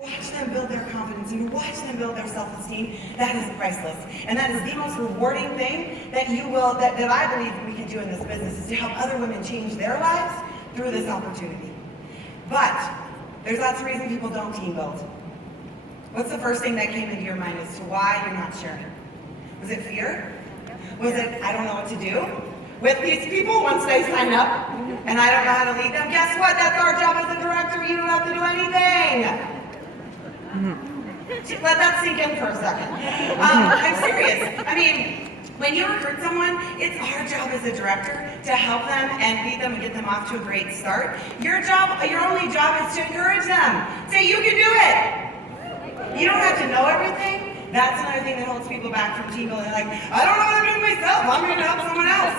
Watch them build their confidence, and you watch them build their self-esteem. That is priceless. And that is the most rewarding thing that that I believe we can do in this business, is to help other women change their lives through this opportunity. But there's lots of reasons people don't team build. What's the first thing that came into your mind as to why you're not sharing? Was it fear? Was it, I don't know what to do with these people once they sign up and I don't know how to lead them? Guess what? That's our job as a director. You don't have to do anything. Let that sink in for a second. I'm serious. I mean, when you recruit someone, it's our job as a director to help them and lead them and get them off to a great start. Your only job is to encourage them. Say, you can do it. You don't have to know everything. That's another thing that holds people back from team building. Like, I don't know what I'm doing myself. I'm going to help someone else.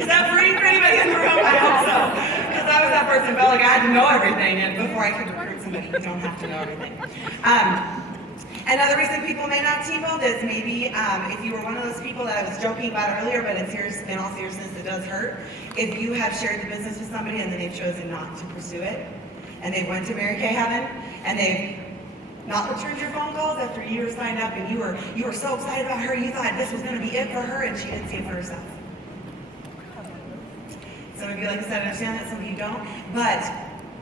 Is that free for anybody in the room? I hope so. Because I was that person who felt like I had to know everything, and before I could recruit somebody, you don't have to know everything. Another reason people may not team build is maybe if you were one of those people that I was joking about earlier, but in all seriousness, it does hurt. If you have shared the business with somebody and then they've chosen not to pursue it, and they went to Mary Kay Heaven, and they've not returned your phone calls after you were signed up, and you were so excited about her, you thought this was going to be it for her, and she didn't see it for herself. Some of you, like I said, understand that, some of you don't, but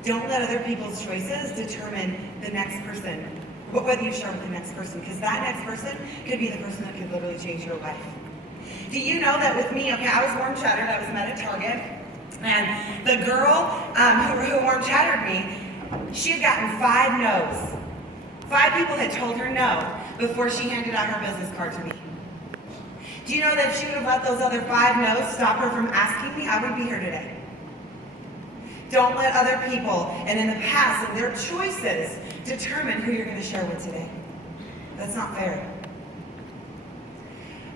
don't let other people's choices determine the next person, whether you share with the next person, because that next person could be the person that could literally change your life. Do you know that with me, okay, I was warm chattered, I was met at Target, and the girl who warm chattered me, she had gotten 5 no's. 5 people had told her no before she handed out her business card to me. Do you know that if she would have let those other 5 no's stop her from asking me, I wouldn't be here today. Don't let other people, and in the past, and their choices, determine who you're going to share with today. That's not fair.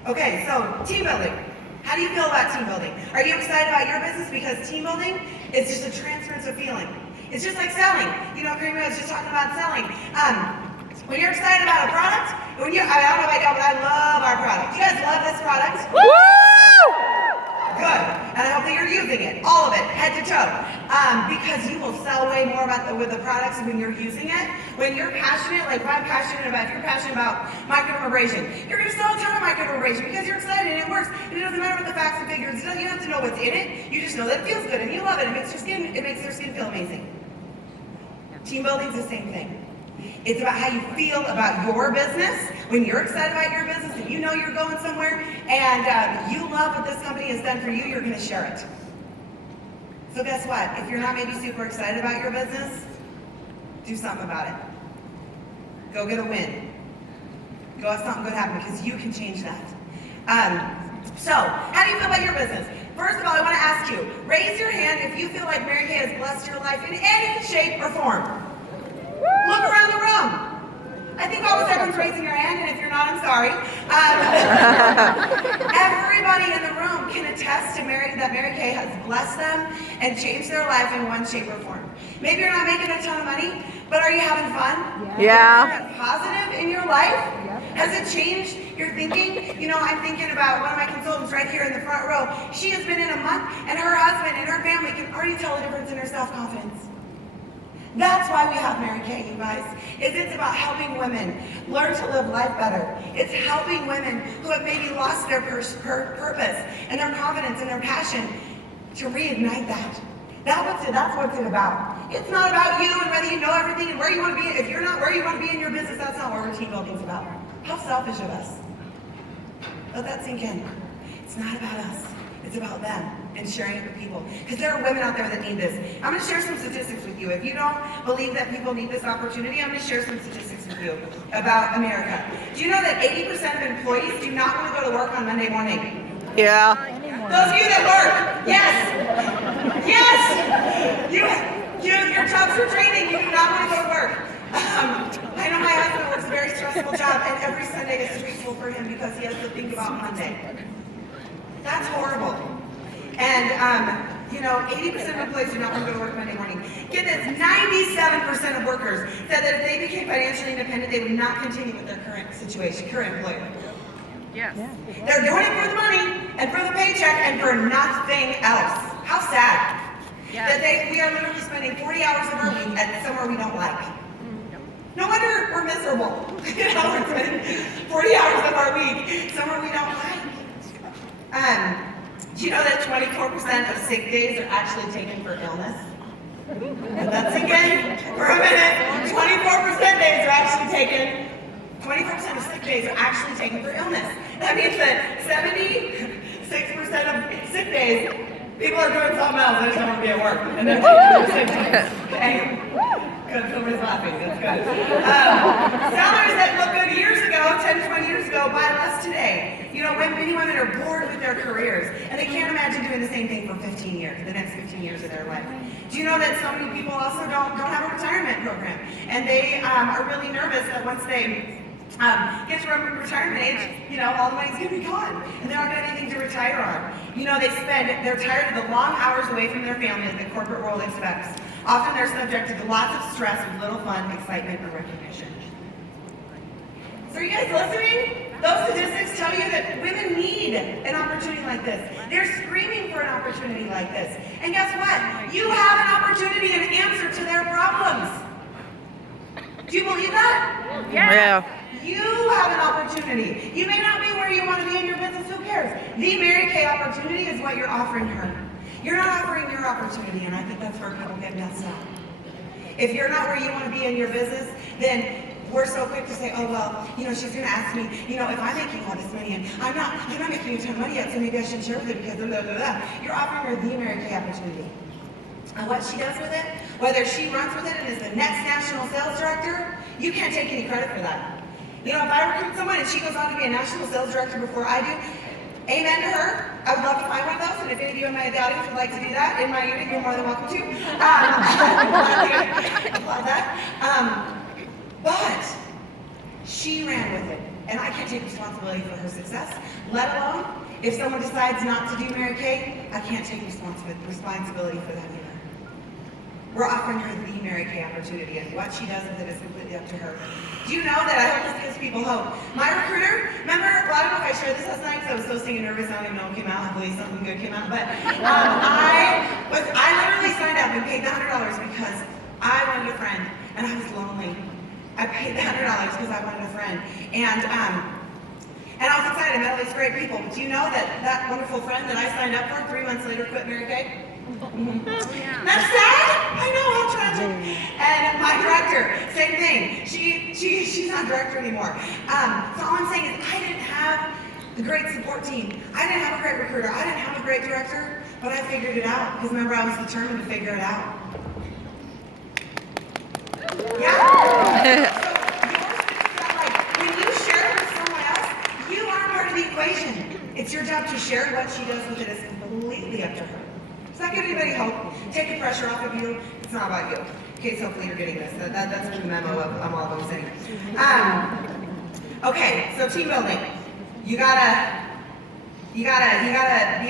Okay, so team building. How do you feel about team building? Are you excited about your business? Because team building is just a transference of feeling. It's just like selling. You know, Kramer was just talking about selling. When you're excited about a product, I don't know about y'all, but I love our product. You guys love this product? Woo! Good. And I hope that you're using it, all of it, head to toe. Because you will sell way more with the products when you're using it. When you're passionate, like if you're passionate about microdermabrasion, you're going to sell a ton of microdermabrasion because you're excited and it works. And it doesn't matter what the facts and figures. You don't have to know what's in it. You just know that it feels good and you love it. It makes your skin feel amazing. Team building is the same thing. It's about how you feel about your business. When you're excited about your business and you know you're going somewhere and you love what this company has done for you, you're going to share it. So guess what? If you're not maybe super excited about your business, do something about it. Go get a win. Go have something good happen because you can change that. So, how do you feel about your business? First of all, I want to ask you, raise your hand if you feel like Mary Kay has blessed your life in any shape or form. Look around the room. I think almost everyone's raising your hand, and if you're not, I'm sorry. Everybody in the room can attest to that Mary Kay has blessed them and changed their life in one shape or form. Maybe you're not making a ton of money, but are you having fun? Yeah. Is it positive in your life? Has it changed your thinking? You know, I'm thinking about one of my consultants right here in the front row. She has been in a month, and her husband and her family can already tell the difference in her self-confidence. That's why we have Mary Kay, you guys. It's about helping women learn to live life better. It's helping women who have maybe lost their purpose and their confidence and their passion to reignite that. That's what's it about. It's not about you and whether you know everything and where you want to be. If you're not where you want to be in your business, that's not what team building's about. How selfish of us. Let that sink in. It's not about us. It's about them and sharing it with people. Because there are women out there that need this. I'm going to share some statistics with you. If you don't believe that people need this opportunity, I'm going to share some statistics with you about America. Do you know that 80% of employees do not want to go to work on Monday morning? Yeah. Those of you that work, yes! Yes! Your job's for training. You do not want to go to work. I know my husband works a very stressful job, and every Sunday is stressful for him because he has to think about Monday. That's horrible. And, 80% of employees do not want to go to work Monday morning. Get this, 97% of workers said that if they became financially independent, they would not continue with their current employer. Yes. They're doing it for the money, and for the paycheck, and for nothing else. How sad. Yes. That we are literally spending 40 hours of our week at somewhere we don't like. No wonder we're miserable. We're spending 40 hours of our week somewhere we don't like. Do you know that 24% of sick days are actually taken for illness? Let that sink in for a minute. 24% days are actually taken. 24% of sick days are actually taken for illness. That means that 76% of sick days, people are doing something else. They just don't want to be at work, and they're taking their sick days. Okay. Good, somebody's laughing, that's good. Salaries that looked good years ago, 10, 20 years ago, buy less today. You know, many women are bored with their careers, and they can't imagine doing the same thing for 15 years, the next 15 years of their life. Do you know that so many people also don't have a retirement program? And they are really nervous that once they get to retirement age, you know, all the money's gonna be gone, and they aren't gonna have anything to retire on. You know, they're tired of the long hours away from their family that the corporate world expects. Often they're subjected to lots of stress with little fun, excitement, or recognition. So are you guys listening? Those statistics tell you that women need an opportunity like this. They're screaming for an opportunity like this. And guess what? You have an opportunity and answer to their problems. Do you believe that? Yeah. You have an opportunity. You may not be where you want to be in your business, who cares? The Mary Kay opportunity is what you're offering her. You're not offering your opportunity, and I think that's where people get messed up. If you're not where you want to be in your business, then we're so quick to say, oh, well, you know, she's going to ask me, you know, if I'm making all this money, and I'm not making a ton of money yet, so maybe I shouldn't share with her because blah, blah, blah, blah. You're offering her the Mary Kay opportunity. And what she does with it, whether she runs with it and is the next national sales director, you can't take any credit for that. You know, if I recruit someone and she goes on to be a national sales director before I do, amen to her. I would love to find one of those, and if any of you in my audience would like to do that in my unit, you're more than welcome to. Applaud that. But she ran with it, and I can't take responsibility for her success, let alone if someone decides not to do Mary Kay, I can't take responsibility for that either. We're offering her the Mary Kay opportunity, and what she does with it is completely up to her. Do you know that I hope this gives people hope? My recruiter, remember, well, I don't know if I shared this last night because I was so stinking nervous, I don't even know what came out. Hopefully something good came out. But I literally signed up and paid the $100 because I wanted a friend, and I was lonely. I paid the $100 because I wanted a friend. And I was excited. I met all these great people. But do you know that that wonderful friend that I signed up for 3 months later quit Mary Kay? That's sad? I know, how tragic. And my director, same thing. She's not director anymore. So all I'm saying is I didn't have the great support team. I didn't have a great recruiter. I didn't have a great director, but I figured it out. Because remember, I was determined to figure it out. Yeah? So yours is like, when you share it with someone else, you are part of the equation. It's your job to share what she does with it. It's completely up to her. Does that give anybody hope? Take the pressure off of you. It's not about you. Okay, so hopefully you're getting this. That's the memo of all I'm saying. Okay, so team building. You gotta be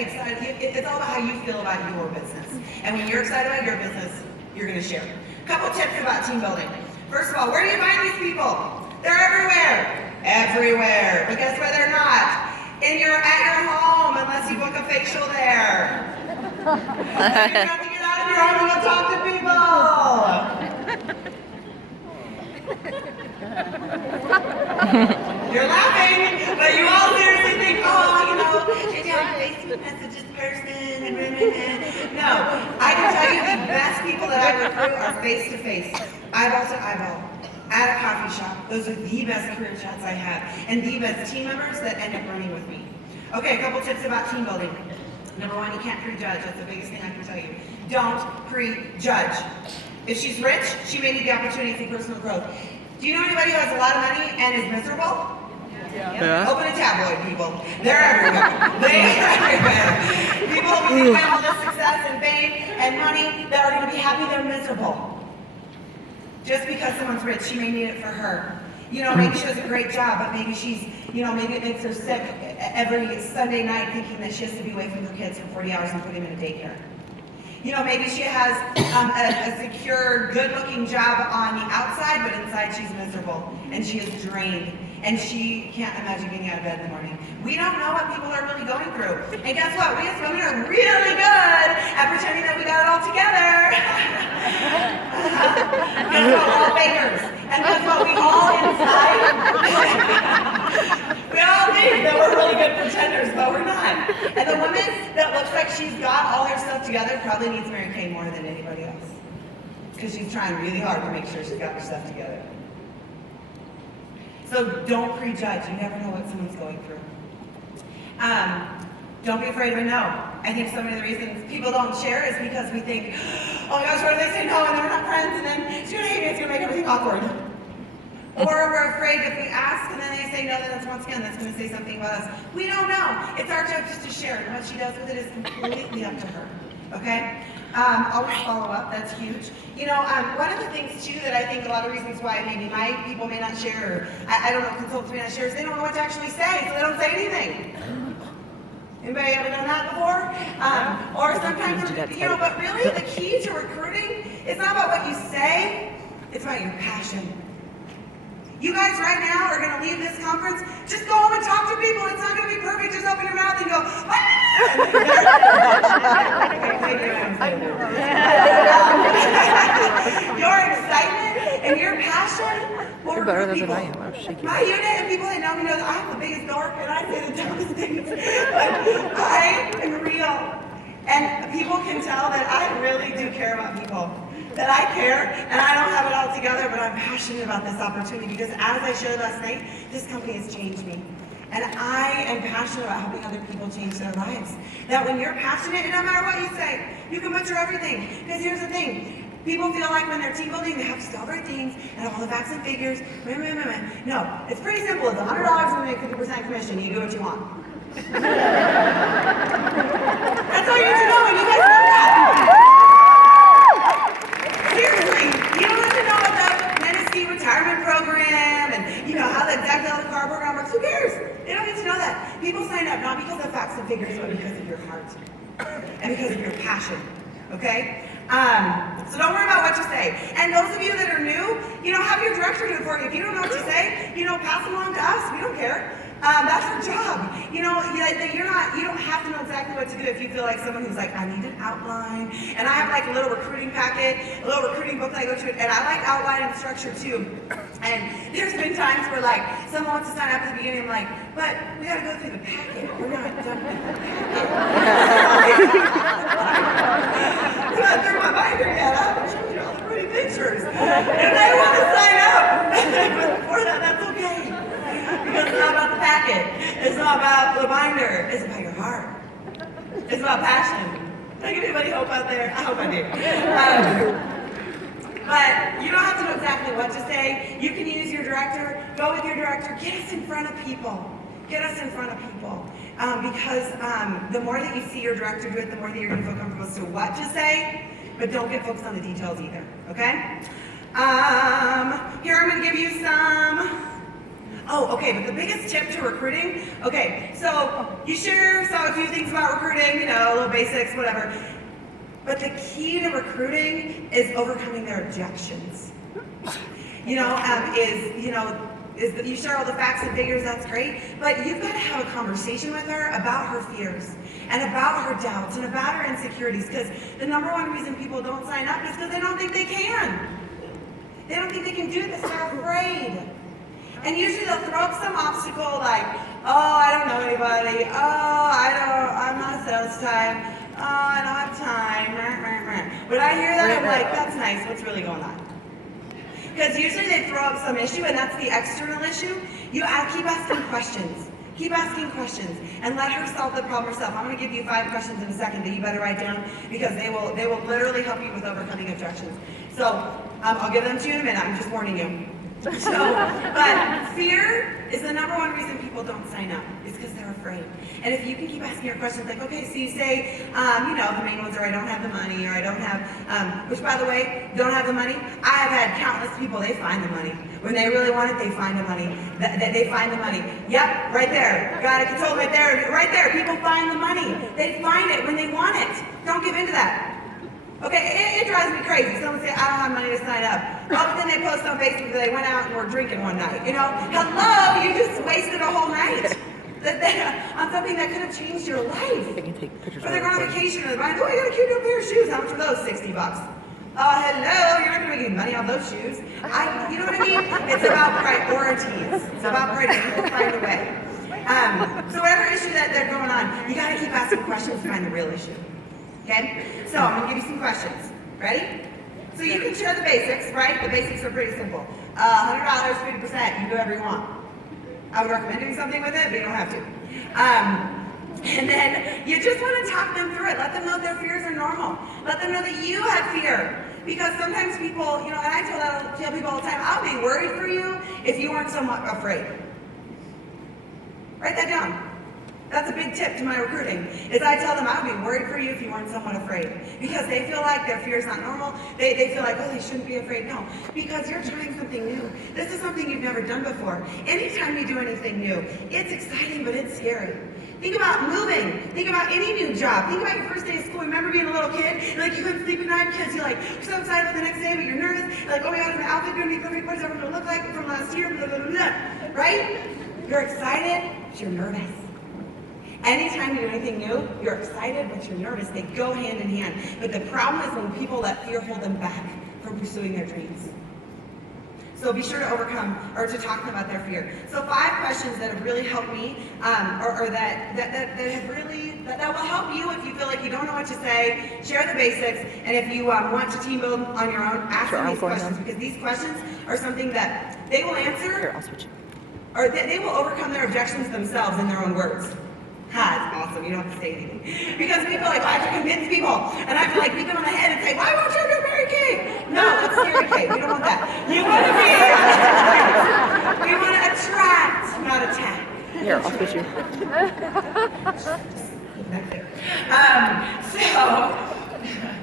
excited. It's all about how you feel about your business. And when you're excited about your business, you're gonna share. A couple tips about team building. First of all, where do you find these people? They're everywhere. Everywhere. But guess where they're not? At your home, unless you book a facial there. You have to get out of your home and go talk to people. You're laughing, but you all seriously think, oh, you know, maybe I'll Facebook messages person and no. I can tell you the best people that I recruit are face to face, eyeball to eyeball, at a coffee shop. Those are the best career chats I have, and the best team members that end up running with me. Okay, a couple tips about team building. Number one, you can't prejudge. That's the biggest thing I can tell you. Don't prejudge. If she's rich, she may need the opportunity for personal growth. Do you know anybody who has a lot of money and is miserable? Yeah. Open a tabloid, people. They're everywhere. They are everywhere. People who have all this success and fame and money that are going to be happy, they're miserable. Just because someone's rich, she may need it for her. You know, maybe she has a great job, but maybe maybe it makes her sick every Sunday night thinking that she has to be away from her kids for 40 hours and put him in a daycare. Maybe she has a secure, good-looking job on the outside, but inside she's miserable, and she is drained, and she can't imagine getting out of bed in the morning. We don't know what people are really going through. And guess what? We as women are really good at pretending that we got it all together. Guess what? We're all fakers. And guess what? We all inside, we all think that we're really good pretenders, but we're not. And the woman that looks like she's got all her stuff together probably needs Mary Kay more than anybody else. Because she's trying really hard to make sure she's got her stuff together. So don't prejudge. You never know what someone's going through. Don't be afraid of a no. I think so many of the reasons people don't share is because we think, oh my gosh, what if they say no and they're not friends and then she's gonna hate me, it's gonna make everything awkward. Or we're afraid if we ask and then they say no, then that's once again, that's gonna say something about us. We don't know. It's our job just to share, and what she does with it is completely up to her, okay? Always follow up, that's huge. One of the things too that I think a lot of reasons why maybe my people may not share, or I don't know, consultants may not share, is they don't know what to actually say, so they don't say anything. Anybody ever done that before? Or sometimes, but really the key to recruiting is not about what you say, it's about your passion. You guys right now are going to leave this conference, just go home and talk to people. It's not going to be perfect. Just open your mouth and go, your excitement and your passion will recruit people. My unit and people that know me know that I'm the biggest dork and I say the dumbest things. But I am real. And people can tell that I really do care about people. That I care, and I don't have it all together, but I'm passionate about this opportunity because as I shared last night, this company has changed me. And I am passionate about helping other people change their lives. That when you're passionate, it doesn't matter what you say, you can butcher everything. Because here's the thing, people feel like when they're team building, they have to celebrate things and all the facts and figures. No, it's pretty simple. It's $100 when we make 50% commission. You do what you want. That's all you need to know, and you guys know that. Seriously, you don't have to know about the Tennessee retirement program and how exactly how the car program works. Who cares? They don't need to know that. People sign up not because of facts and figures, but because of your heart and because of your passion. Okay? So don't worry about what you say. And those of you that are new, have your director do it for you. If you don't know what to say, pass them along to us. We don't care. That's our job. You don't have to know exactly what to do if you feel like someone who's like, I need an outline. And I have like a little recruiting packet, a little recruiting book that I go to, and I like outline and structure too. And there's been times where like someone wants to sign up at the beginning, I'm like, but we gotta go through the packet. We're not done with the packet. I'm not through my binder yet. I haven't showed you all the pretty pictures. If they want to sign up before that, that's okay. Because it's not about the packet. It's not about the binder. It's about your heart. It's about passion. Did I give anybody hope out there? I hope I do. But you don't have to know exactly what to say. You can use your director. Go with your director. Get us in front of people. Get us in front of people. Because the more that you see your director do it, the more that you're going to feel comfortable as to what to say. But don't get focused on the details either. Okay? Here I'm going to give you some... Oh, okay, but the biggest tip to recruiting, okay, so you saw a few things about recruiting, little basics, whatever. But the key to recruiting is overcoming their objections. Is you share all the facts and figures, that's great, but you've got to have a conversation with her about her fears and about her doubts and about her insecurities, because the number one reason people don't sign up is because they don't think they can. They don't think they can do this, they're afraid. And usually they'll throw up some obstacle like, oh, I don't know anybody. Oh, I'm not sales type. Oh, I don't have time. When I hear that, I'm like, that's nice. What's really going on? Because usually they throw up some issue, and that's the external issue. You keep asking questions. Keep asking questions, and let her solve the problem herself. I'm going to give you 5 questions in a second that you better write down, because they will literally help you with overcoming objections. So I'll give them to you in a minute. I'm just warning you. But fear is the number one reason people don't sign up, is because they're afraid. And if you can keep asking your questions like, okay, so you say, the main ones are I don't have the money, or I don't have, which by the way, don't have the money. I have had countless people, they find the money. When they really want it, they find the money. They find the money. Yep, right there. Got it, control right there. Right there, people find the money. They find it when they want it. Don't give in to that. Okay, it drives me crazy. Someone say, I don't have money to sign up. Oh, but then they post on Facebook that they went out and were drinking one night. Hello, you just wasted a whole night on something that could have changed your life. They can take pictures Or they're going on vacation and they're buying, oh, you got a cute new pair of shoes. How much are those? $60. Oh, hello, you're not going to make any money on those shoes. You know what I mean? It's about priorities. It's about priorities. We'll find a way. So whatever issue that they're going on, you got to keep asking questions to find the real issue. Okay? So I'm going to give you some questions. Ready? So you can share the basics, right? The basics are pretty simple. $100, 50%, you can do whatever you want. I would recommend doing something with it, but you don't have to. And then you just want to talk them through it. Let them know their fears are normal. Let them know that you have fear. Because sometimes people, and I tell people all the time, I'll be worried for you if you weren't somewhat afraid. Write that down. That's a big tip to my recruiting, is I tell them I would be worried for you if you weren't somewhat afraid. Because they feel like their fear is not normal. They feel like, oh, they shouldn't be afraid. No, because you're trying something new. This is something you've never done before. Anytime you do anything new, it's exciting, but it's scary. Think about moving. Think about any new job. Think about your first day of school. Remember being a little kid? You couldn't sleep at night because you're so excited for the next day, but you're nervous. You're like, oh my God, is my outfit going to be perfect? What is everyone going to look like from last year? Blah, blah, blah, blah. Right? You're excited, but you're nervous. Anytime you do anything new, you're excited, but you're nervous. They go hand in hand. But the problem is when people let fear hold them back from pursuing their dreams. So be sure to overcome, or to talk to them about their fear. So 5 questions that have really helped me, or that will help you if you feel like you don't know what to say. Share the basics, and if you want to team build on your own, ask them these questions, because these questions are something that they will answer. Here, I'll switch. Or they will overcome their objections themselves in their own words. That's awesome. You don't have to say anything. Because we feel like, I have to convince people. And I have to beat them on the head and say, why won't you do Mary Kay? No, that's Mary Kay. We don't want that. We want to attract, not attack. Here, I'll switch you.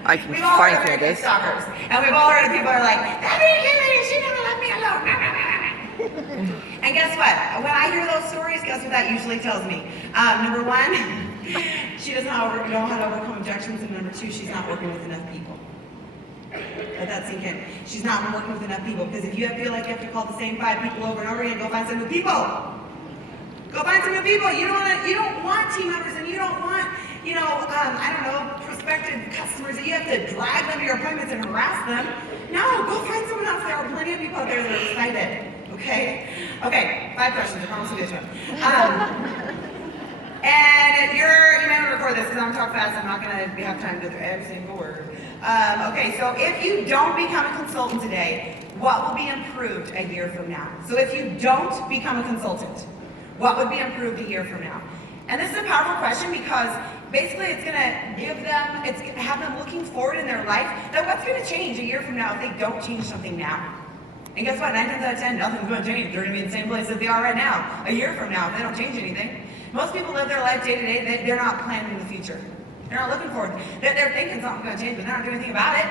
I can find Candace. Stalkers. And we've all heard of people are like, that Mary Kay lady, she never left me alone. And guess what? When I hear those stories, guess what that usually tells me? Number 1, she doesn't know how to overcome objections, and number 2, she's not working with enough people. Let that sink in. She's not working with enough people, because if you feel like you have to call the same 5 people over and over again, go find some new people. Go find some new people. You don't want team members, and you don't want, prospective customers that you have to drag them to your appointments and harass them. No, go find someone else. There are plenty of people out there that are excited. Okay, 5 questions. I promise we'll get to them. And you may want to record this because I'm going to talk fast. I'm not going to have time to do every single word. Okay, so if you don't become a consultant today, what will be improved a year from now? So if you don't become a consultant, what would be improved a year from now? And this is a powerful question because basically it's going to have them looking forward in their life that what's going to change a year from now if they don't change something now. And guess what? 9 times out of 10, nothing's going to change. They're going to be in the same place that they are right now. A year from now, if they don't change anything. Most people live their life day to day. They're not planning the future. They're not looking forward. They're thinking something's going to change, but they're not doing anything about it.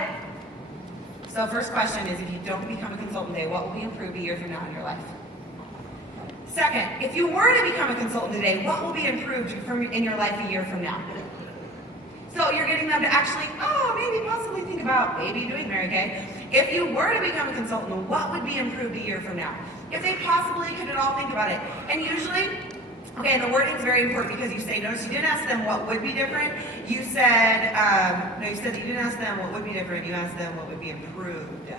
So first question is, if you don't become a consultant today, what will be improved a year from now in your life? Second, if you were to become a consultant today, what will be improved in your life a year from now? So you're getting them to actually, maybe possibly think about maybe doing Mary Kay. If you were to become a consultant, what would be improved a year from now? If they possibly could at all think about it. And usually, and the wording is very important because you say, notice you didn't ask them what would be different. You said, you didn't ask them what would be different. You asked them what would be improved.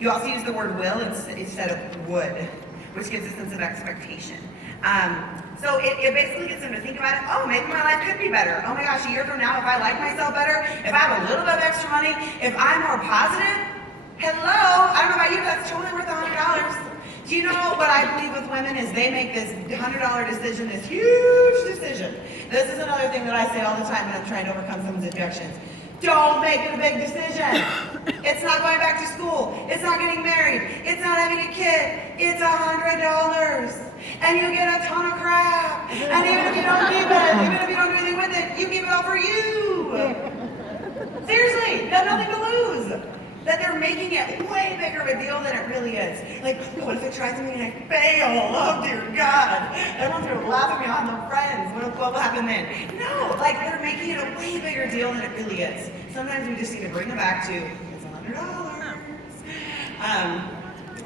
You also use the word will instead of would, which gives a sense of expectation. So it basically gets them to think about it. Oh, maybe my life could be better. Oh my gosh, a year from now, if I like myself better, if I have a little bit of extra money, if I'm more positive, hello, I don't know about you, but that's totally worth $100. Do you know what I believe with women is they make this $100 decision, this huge decision. This is another thing that I say all the time when I'm trying to overcome someone's objections. Don't make it a big decision. It's not going back to school. It's not getting married. It's not having a kid. It's $100. And you get a ton of crap. And even if you don't keep it, even if you don't do anything with it, you keep it all for you. Seriously, you have nothing to lose. That they're making it way bigger of a deal than it really is. Like, what if I try something and I fail? Oh dear God. Everyone's gonna laugh at me on their friends. What will happen then? No, they're making it a way bigger deal than it really is. Sometimes we just need to bring it back to, it's $100.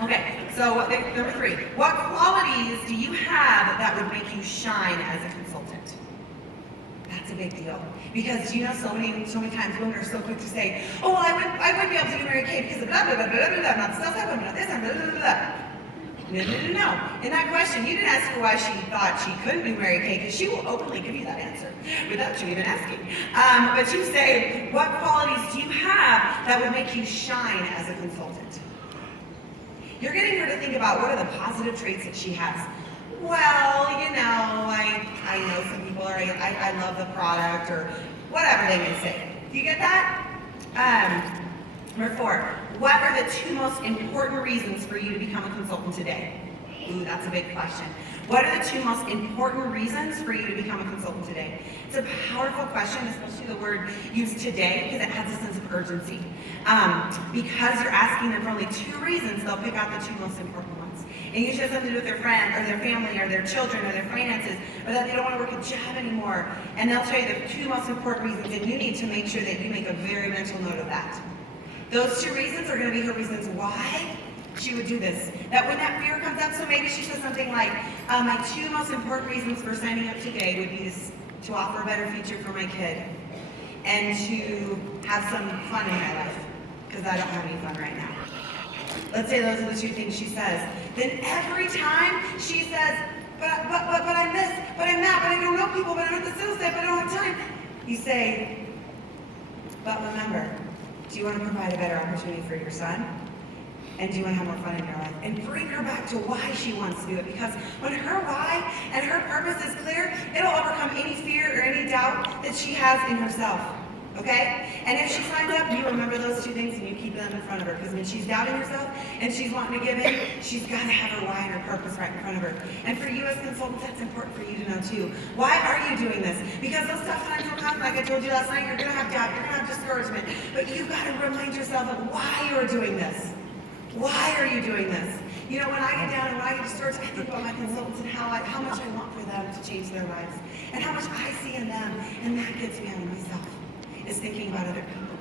Okay, so number 3, what qualities do you have that would make you shine as a consultant? That's a big deal. Because so many times women are so quick to say, oh, well, I wouldn't be able to get Mary Kay because of blah, blah, blah, blah, blah, blah, not the sales side women, not this, blah, blah, blah, blah. No. In that question, you didn't ask her why she thought she couldn't be Mary Kay, because she will openly give you that answer without you even asking. But you say, what qualities do you have that would make you shine as a consultant? You're getting her to think about what are the positive traits that she has. Well, I know some people are, I love the product, or whatever they may say. Do you get that? Number 4, what are the 2 most important reasons for you to become a consultant today? Ooh, that's a big question. What are the 2 most important reasons for you to become a consultant today? It's a powerful question, especially the word used today, because it has a sense of urgency. Because you're asking them for only 2 reasons, they'll pick out the 2 most important ones. And usually has something to do with their friend, or their family, or their children, or their finances, or that they don't want to work a job anymore. And they'll tell you the 2 most important reasons, and you need to make sure that you make a very mental note of that. Those 2 reasons are going to be her reasons why she would do this. That when that fear comes up, so maybe she says something like, my 2 most important reasons for signing up today would be to offer a better future for my kid, and to have some fun in my life, because I don't have any fun right now. Let's say those are the 2 things she says. Then every time she says, but I'm this, but I'm that, but I don't know people, but I'm at the sales side, but I don't have time, you say, but remember, do you want to provide a better opportunity for your son? And do you want to have more fun in your life? And bring her back to why she wants to do it. Because when her why and her purpose is clear, it'll overcome any fear or any doubt that she has in herself. Okay? And if she signs up, you remember those 2 things and you keep them in front of her. Because when she's doubting herself and she's wanting to give in, she's got to have her why and her purpose right in front of her. And for you as consultants, that's important for you to know too. Why are you doing this? Because those tough times will come. Like I told you last night, you're going to have doubt, you're going to have discouragement. But you've got to remind yourself of why you're doing this. Why are you doing this? When I get down and when I get discouraged, I think about my consultants and how much I want for them to change their lives. And how much I see in them. And that gets me out of myself. Is thinking about other people.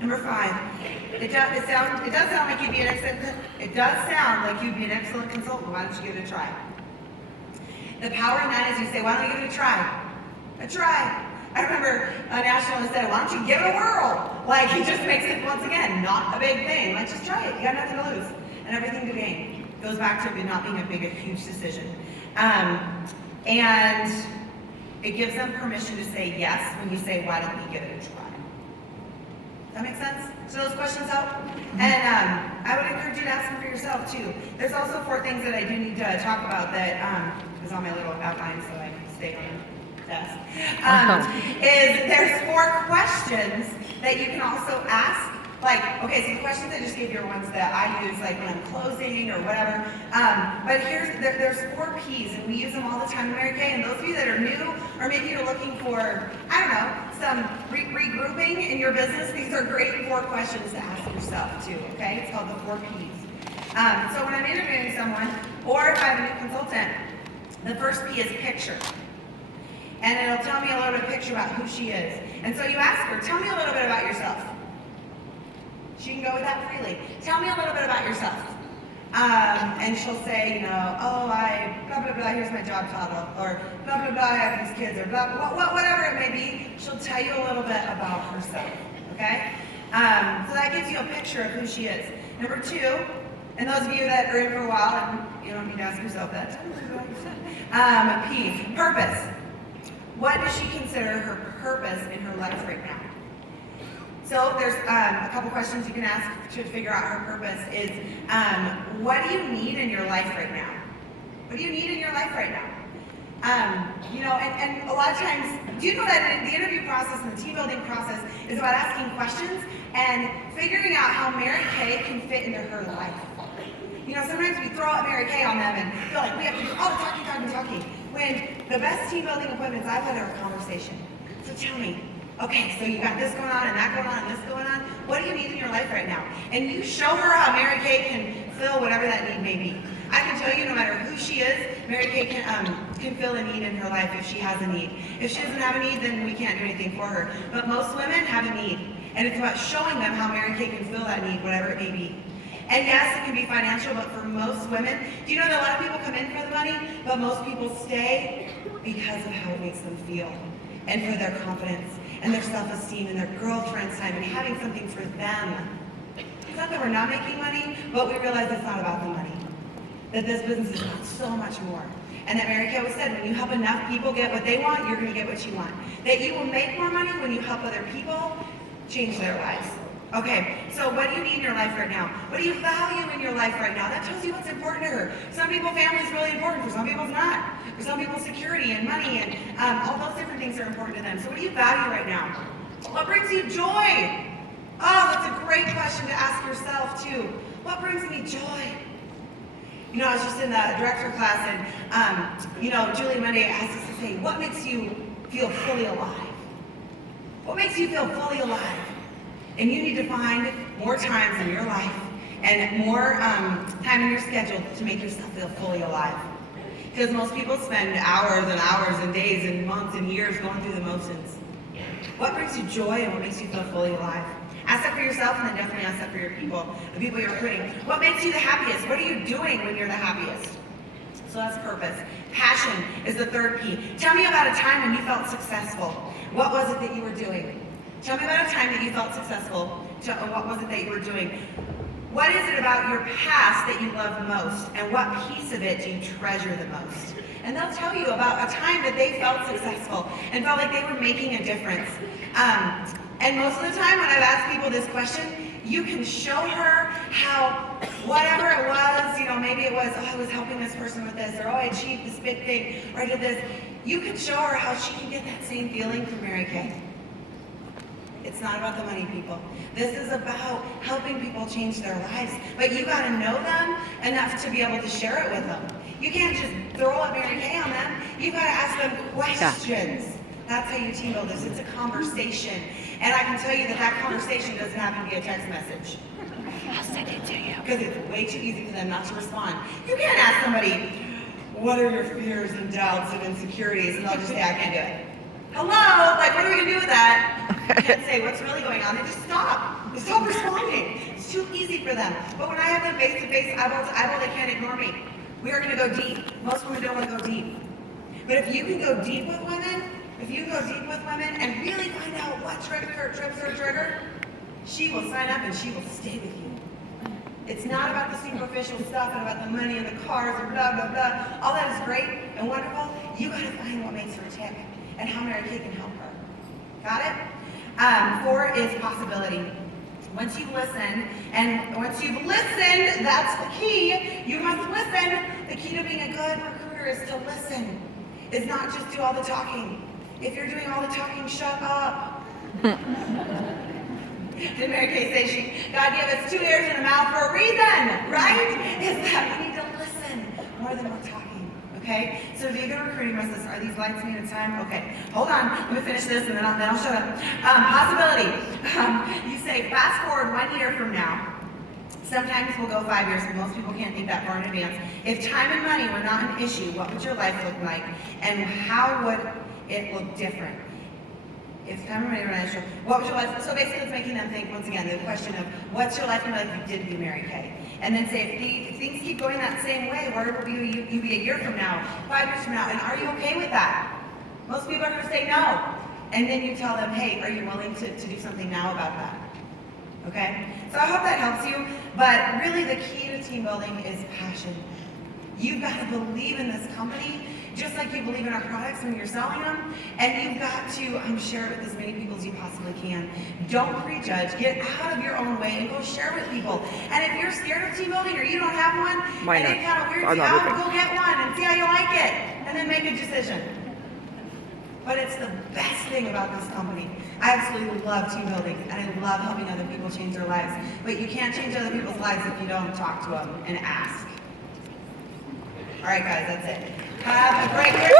Number 5, it does sound like you'd be an excellent consultant. Why don't you give it a try? The power in that is you say, why don't you give it a try? A try. I remember a nationalist said, why don't you give it a whirl? Like, he just makes it, once again, not a big thing. Like, just try it. You got nothing to lose and everything to gain. Goes back to it not being a huge decision. And it gives them permission to say yes when you say, why don't you give it a try? Does that make sense? So those questions help? And I would encourage you to ask them for yourself too. There's also 4 things that I do need to talk about that is on my little outline, so I can stay on the desk. There's 4 questions that you can also ask. Like, okay, so the questions I just gave you are ones that I use like when I'm closing or whatever. But there's 4 P's, and we use them all the time in Mary Kay. And those of you that are new, or maybe you're looking for, I don't know, some regrouping in your business, these are great 4 questions to ask yourself too, okay? It's called the 4 P's. So when I'm interviewing someone, or if I have a new consultant, the first P is picture. And it'll tell me a little bit of picture about who she is. And so you ask her, tell me a little bit about yourself. She can go with that freely. Tell me a little bit about yourself. And she'll say, oh, I, blah, blah, blah, here's my job title, or blah, blah, blah, I have these kids, or blah, blah, whatever it may be. She'll tell you a little bit about herself, okay? So that gives you a picture of who she is. Number 2, and those of you that are in for a while, and you don't need to ask yourself that, tell me about yourself. P, purpose. What does she consider her purpose in her life right now? So there's a couple questions you can ask to figure out her purpose is, what do you need in your life right now? What do you need in your life right now? And a lot of times, do you know that the interview process and the team building process is about asking questions and figuring out how Mary Kay can fit into her life? Sometimes we throw out Mary Kay on them and feel like we have to do all the talking, when the best team building appointments I've had are a conversation. So tell me, okay, so you got this going on and that going on and this going on. What do you need in your life right now? And you show her how Mary Kay can fill whatever that need may be. I can tell you, no matter who she is, Mary Kay can fill a need in her life if she has a need. If she doesn't have a need, then we can't do anything for her. But most women have a need. And it's about showing them how Mary Kay can fill that need, whatever it may be. And yes, it can be financial, but for most women, do you know that a lot of people come in for the money, but most people stay because of how it makes them feel, and for their confidence, and their self-esteem, and their girlfriend's time, and having something for them. It's not that we're not making money, but we realize it's not about the money. That this business is about so much more. And that Mary Kay always said, when you help enough people get what they want, you're going to get what you want. That you will make more money when you help other people change their lives. Okay, so what do you need in your life right now? What do you value in your life right now? That tells you what's important to her. Some people, family is really important. For some people, it's not. For some people, security and money and all those different things are important to them. So what do you value right now? What brings you joy? Oh, that's a great question to ask yourself, too. What brings me joy? You know, I was just in the director class, and, you know, Julie Monday asked us to say, what makes you feel fully alive? What makes you feel fully alive? And you need to find more times in your life and more time in your schedule to make yourself feel fully alive. Because most people spend hours and hours and days and months and years going through the motions. What brings you joy and what makes you feel fully alive? Ask that for yourself, and then definitely ask that for your people, the people you're recruiting. What makes you the happiest? What are you doing when you're the happiest? So that's purpose. Passion is the third P. Tell me about a time when you felt successful. What was it that you were doing? Tell me about a time that you felt successful. What was it that you were doing? What is it about your past that you love most? And what piece of it do you treasure the most? And they'll tell you about a time that they felt successful and felt like they were making a difference. And most of the time when I've asked people this question, you can show her how whatever it was, you know, maybe it was, oh, I was helping this person with this, or oh, I achieved this big thing, or I did this. You can show her how she can get that same feeling from Mary Kay. It's not about the money, people. This is about helping people change their lives. But you gotta know them enough to be able to share it with them. You can't just throw a Mary Kay on them. You gotta ask them questions. Yeah. That's how you team build this. It's a conversation. And I can tell you that that conversation doesn't happen via text message. I'll send it to you. Because it's way too easy for them not to respond. You can't ask somebody, what are your fears and doubts and insecurities? And they'll just say, I can't do it. Hello? Like, what are we going to do with that? You can't say, what's really going on? They just stop. They stop responding. It's too easy for them. But when I have them face-to-face, eyeball to eyeball, they can't ignore me. We are going to go deep. Most women don't want to go deep. But if you can go deep with women, and really find out what trips her trigger, she will sign up and she will stay with you. It's not about the superficial stuff and about the money and the cars and blah, blah, blah. All that is great and wonderful. You got to find what makes her tick and how Mary Kay can help her. Got it? 4 is possibility. Once you listen, and once you've listened, that's the key. You must listen. The key to being a good recruiter is to listen. It's not just do all the talking. If you're doing all the talking, shut up. Did Mary Kay say God gave us 2 ears and a mouth for a reason, right? Is that we need to listen more than we're talking, okay? So to be a good recruiting process, are these lights made of time? Okay, hold on, let me finish this and then I'll shut up. Possibility. You say fast forward 1 year from now. Sometimes we'll go 5 years, but most people can't think that far in advance. If time and money were not an issue, what would your life look like? And how would it look different? If time and money were not an issue, what would your life? So basically it's making them think, once again, the question of what's your life going to be like if you didn't do Mary Kay? And then say, if things keep going that same way, where will you be a year from now, 5 years from now? And are you okay with that? Most people are going to say no. And then you tell them, hey, are you willing to do something now about that? Okay? So I hope that helps you, but really the key to team building is passion. You've got to believe in this company, just like you believe in our products when you're selling them, and you've got to share it with as many people as you possibly can. Don't prejudge. Get out of your own way and go share with people. And if you're scared of team building or you don't have one, and it kind of weirds you out, go get one and see how you like it, and then make a decision. But it's the best thing about this company. I absolutely love team building, and I love helping other people change their lives. But you can't change other people's lives if you don't talk to them and ask. All right, guys, that's it. Have a great day.